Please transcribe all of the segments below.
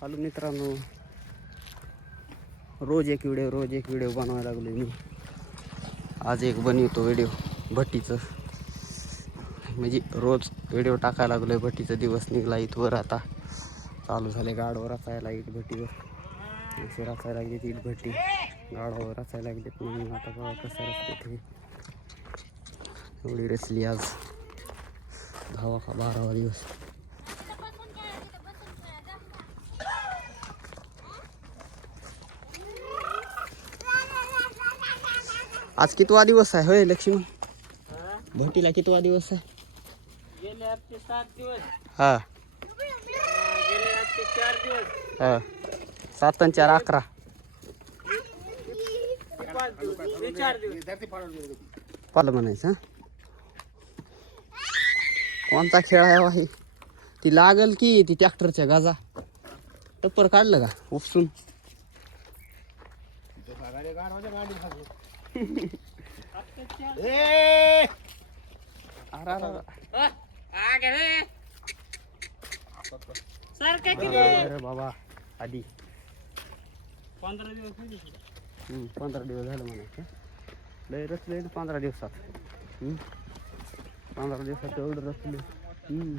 Hello मित्रांनो. रोज एक video रोज एक व्हिडिओ बनवायला लागलो मी. आज एक बनवतो व्हिडिओ भट्टीचं. म्हणजे रोज व्हिडिओ टाकायला लागलो आहे भट्टीचा दिवस निघला इथवर आता. चालू झाले गाडवर रचायला इट भट्टीवर. असे रचायला लागलेत इट भट्टी. गाडवर रचायला लागलेत म्हणून आता बघा कसं रचते ते. एवढी रचली आज. दहा का बारावा दिवस. आज कितवा दिवस आहे? होय लक्ष्मण भटीला कितवा दिवस आहे? सात हा. हा. आणि चार अकरा. हे हे पाहिलं म्हणायचं हा. कोणता खेळ आहे वाही ती लागल की ती ट्रॅक्टरच्या गाजा. टप्पर काढलं का? उपसून. अरे, अरे, अरे. सर काय किती अरे बाबा आधी पंधरा दिवस झाले की. हम्म, पंधरा दिवस झालं म्हणायचं लय रचले ना पंधरा दिवसात हम्म. पंधरा दिवसात एवढं रचले हम्म.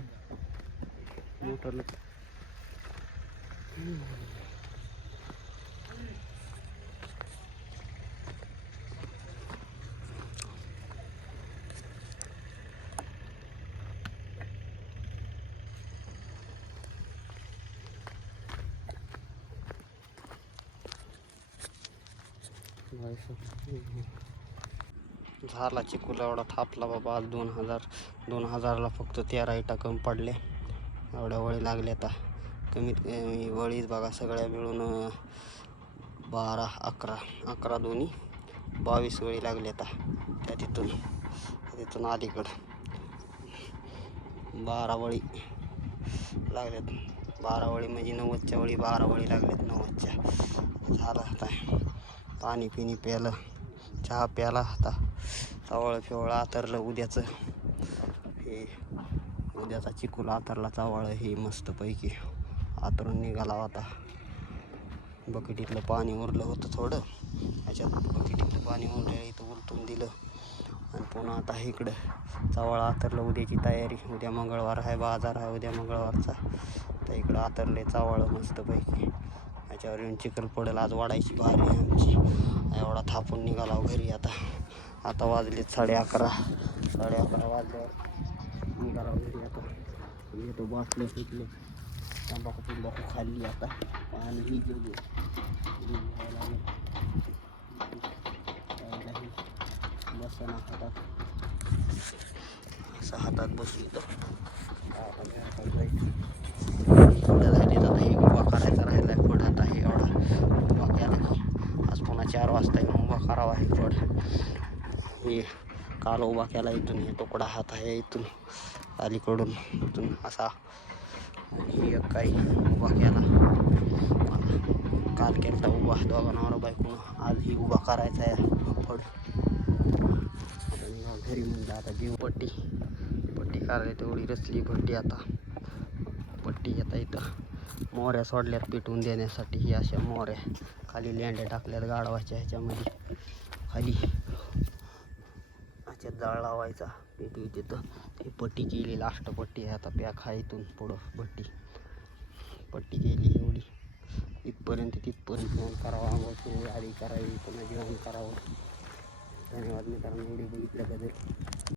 झाला चिकूला एवढा थापला बाबा आज दोन हजार दोन हजारला फक्त तेरा इटा कमी पडले. एवढ्या वळी लागल्या आता. कमीत कमी वळीच बघा सगळ्या मिळून बारा अकरा अकरा दोन्ही बावीस वळी लागले आता. त्या तिथून तिथून अलीकडं. बारा वळी लागल्यात बारा वळी म्हणजे नव्वदच्या वळी बारा वळी लागल्यात नव्वदच्या. झाला आता. पाणी पिणी प्यायलं चहा प्याला आता चावळ फिवळ आतरलं उद्याचं. हे उद्याचा चिकूला आतरला चावळ हे मस्तपैकी आतरून निघाला आता बकेटीतलं पाणी उरलं होतं थोडं. त्याच्यात बकेटीतलं पाणी उरलं इथं उलटून दिलं. आणि पुन्हा आता इकडं चावळ आतरलं उद्याची तयारी. उद्या मंगळवार आहे बाजार आहे उद्या मंगळवारचा. तर इकडं आतरले चावळ मस्तपैकी. याच्यावर येऊन चिखल पडेल. आज वाढायची भारी आमची. एवढा थापून निघाला हो घरी आता. आता वाजलेत साडे अकरा. साडे अकरा वाजल्यावर निघाला हो घरी आता. येतो बसले सुटले. तंबाखू तंबाखू खाल्ली आता. आणि ही गेली बसना हातात. असं हातात बसली इथं आता मी हातात जायचं पुढे झाली तर हे उभा करायचा राहिला आहे पुढे आता हे एवढा उभा केला की आज पुन्हा चार वाजता येऊन उभा करावा हे पुढं हे काल उभा केला इथून हे तुकडा हात आहे इथून अलीकडून इथून असा. आणि एक काही उभा केला. पण काल केला उभा दोघांवर बायकून आज ही उभा करायचा आहे. फड. घरी म्हणलं आता जीव पट्टी. पट्टी करायला तेवढी रचली पट्टी आता. पट्टी येता इथं मोऱ्या सोडल्यात पेटवून देण्यासाठी. ही अशा मोऱ्या खाली लेंड्या टाकल्यात गाडवाच्या ह्याच्यामध्ये. खाली. ह्याच्यात जाळ लावायचा. पेटवी तिथं ही पट्टी केली लास्ट पट्टी आहे. आता पॅक आहे इथून पुढं पट्टी. पट्टी केली एवढी. इथपर्यंत तिथपर्यंत जेवण करावं. आंघोळ आधी करावी पुन्हा जेवण करावं. धन्यवाद मित्रांनो. एवढी बघितल्याबद्दल.